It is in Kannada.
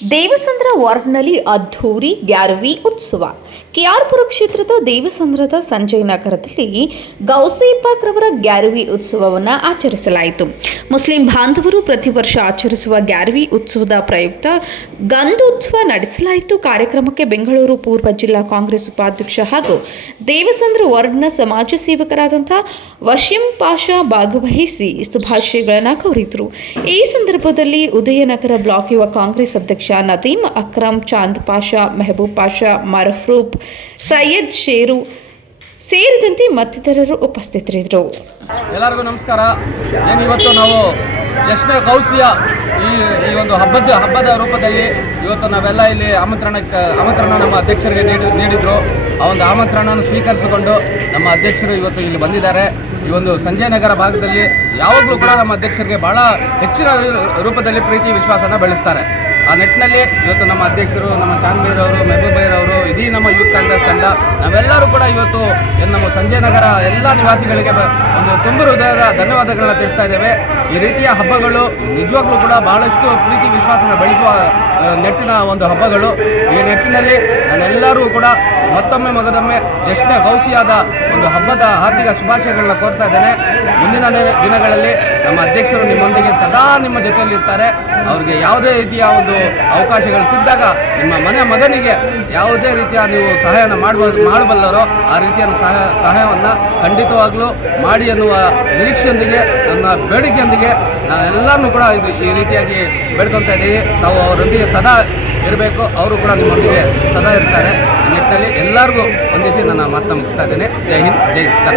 ದೇವಸಂದ್ರ ವಾರ್ಡ್ನಲ್ಲಿ ಅದ್ಧೂರಿ ಗ್ಯಾರವಿ ಉತ್ಸವ. ಕೆಆರ್ಪುರ ಕ್ಷೇತ್ರದ ದೇವಸಂದ್ರದ ಸಂಜಯ್ ನಗರದಲ್ಲಿ ಗೌಸೇಪಾಕ್ರವರ ಗ್ಯಾರವಿ ಉತ್ಸವವನ್ನು ಆಚರಿಸಲಾಯಿತು. ಮುಸ್ಲಿಂ ಬಾಂಧವರು ಪ್ರತಿ ವರ್ಷ ಆಚರಿಸುವ ಗ್ಯಾರವಿ ಉತ್ಸವದ ಪ್ರಯುಕ್ತ ಗಂಧೋತ್ಸವ ನಡೆಸಲಾಯಿತು. ಕಾರ್ಯಕ್ರಮಕ್ಕೆ ಬೆಂಗಳೂರು ಪೂರ್ವ ಜಿಲ್ಲಾ ಕಾಂಗ್ರೆಸ್ ಉಪಾಧ್ಯಕ್ಷ ಹಾಗೂ ದೇವಸಂದ್ರ ವಾರ್ಡ್ನ ಸಮಾಜ ಸೇವಕರಾದಂಥ ವಶೀಂ ಪಾಷಾ ಭಾಗವಹಿಸಿ ಶುಭಾಶಯಗಳನ್ನು ಕೋರಿದರು. ಈ ಸಂದರ್ಭದಲ್ಲಿ ಉದಯನಗರ ಬ್ಲಾಕ್ ಯುವ ಕಾಂಗ್ರೆಸ್ ಅಧ್ಯಕ್ಷ ನದೀಮ್ ಅಕ್ರಮ್, ಚಾಂದ್ ಪಾಷಾ, ಮೆಹಬೂಬ್ ಪಾಷಾ, ಮರಫ್ರೂಪ್, ಸೈಯದ್ ಶೇರು ಸೇರಿದಂತೆ ಮತ್ತಿತರರು ಉಪಸ್ಥಿತರಿದ್ದರು. ಎಲ್ಲರಿಗೂ ನಮಸ್ಕಾರ. ಇವತ್ತು ನಾವು ಜಶ್ನೆ ಗೌಸಿಯ ಈ ಒಂದು ಹಬ್ಬದ ರೂಪದಲ್ಲಿ ಇವತ್ತು ನಾವೆಲ್ಲ ಇಲ್ಲಿ ಆಮಂತ್ರಣ ನಮ್ಮ ಅಧ್ಯಕ್ಷರಿಗೆ ನೀಡಿದ್ರು. ಆ ಒಂದು ಆಮಂತ್ರಣವನ್ನು ಸ್ವೀಕರಿಸಿಕೊಂಡು ನಮ್ಮ ಅಧ್ಯಕ್ಷರು ಇವತ್ತು ಇಲ್ಲಿ ಬಂದಿದ್ದಾರೆ. ಈ ಒಂದು ಸಂಜಯ್ ನಗರ ಭಾಗದಲ್ಲಿ ಯಾವಾಗಲೂ ಕೂಡ ನಮ್ಮ ಅಧ್ಯಕ್ಷರಿಗೆ ಬಹಳ ಹೆಚ್ಚಿನ ರೂಪದಲ್ಲಿ ಪ್ರೀತಿ ವಿಶ್ವಾಸನ ಬೆಳೆಸ್ತಾರೆ. ಆ ನಿಟ್ಟಿನಲ್ಲಿ ಇವತ್ತು ನಮ್ಮ ಅಧ್ಯಕ್ಷರು, ನಮ್ಮ ಚಾಂದ್ಬೀರವರು, ಮೆಹಬೂಬೈರವರು, ಇಡೀ ನಮ್ಮ ಯೂತ್ ಕಾಂಗ್ರೆಸ್ ತಂಡ ನಾವೆಲ್ಲರೂ ಕೂಡ ಇವತ್ತು ನಮ್ಮ ಸಂಜಯ್ ನಗರ ಎಲ್ಲ ನಿವಾಸಿಗಳಿಗೆ ಒಂದು ತುಂಬ ಹೃದಯದ ಧನ್ಯವಾದಗಳನ್ನ ತಿಳಿಸ್ತಾ ಇದ್ದೇವೆ. ಈ ರೀತಿಯ ಹಬ್ಬಗಳು ನಿಜವಾಗ್ಲೂ ಕೂಡ ಬಹಳಷ್ಟು ಪ್ರೀತಿ ವಿಶ್ವಾಸನ ಬೆಳೆಸುವ ನೆಟ್ಟಿನ ಒಂದು ಹಬ್ಬಗಳು. ಈ ನಿಟ್ಟಿನಲ್ಲಿ ನಾನೆಲ್ಲರೂ ಕೂಡ ಮತ್ತೊಮ್ಮೆ ಮಗದೊಮ್ಮೆ ಜಶ್ನೆ ಗೌಸಿಯಾದ ಒಂದು ಹಬ್ಬದ ಹಾರ್ದಿಕ ಶುಭಾಶಯಗಳನ್ನ ಕೋರ್ತಾ ಇದ್ದೇನೆ. ಮುಂದಿನ ದಿನಗಳಲ್ಲಿ ನಮ್ಮ ಅಧ್ಯಕ್ಷರು ನಿಮ್ಮೊಂದಿಗೆ ಸದಾ ನಿಮ್ಮ ಜೊತೆಯಲ್ಲಿ ಇರ್ತಾರೆ. ಅವ್ರಿಗೆ ಯಾವುದೇ ರೀತಿಯ ಒಂದು ಅವಕಾಶಗಳು ಸಿಕ್ಕಿದಾಗ ನಿಮ್ಮ ಮನೆ ಮಗನಿಗೆ ಯಾವುದೇ ರೀತಿಯ ನೀವು ಸಹಾಯನ ಮಾಡಬಲ್ಲರೋ ಆ ರೀತಿಯ ಸಹಾಯವನ್ನು ಖಂಡಿತವಾಗಲೂ ಮಾಡಿ ಅನ್ನುವ ನಿರೀಕ್ಷೆಯೊಂದಿಗೆ, ನನ್ನ ಬೇಡಿಕೆಯೊಂದಿಗೆ ನಾನೆಲ್ಲರನ್ನೂ ಕೂಡ ಈ ರೀತಿಯಾಗಿ ಬೇಡ್ಕೊತಾ ಇದ್ದೀವಿ. ತಾವು ಅವರೊಂದಿಗೆ ಸದಾ ಇರಬೇಕು, ಅವರು ಕೂಡ ನಿಮ್ಮೊಂದಿಗೆ ಸದಾ ಇರ್ತಾರೆ. ಈ ನಿಟ್ಟಿನಲ್ಲಿ ಎಲ್ಲರಿಗೂ ಹೊಂದಿಸಿ ನನ್ನ ಮಾತನ್ನು ಮುಗಿಸ್ತಾ ಇದ್ದೇನೆ. ಜೈ ಹಿಂದ್, ಜೈ ಕರ್ನಾಟಕ.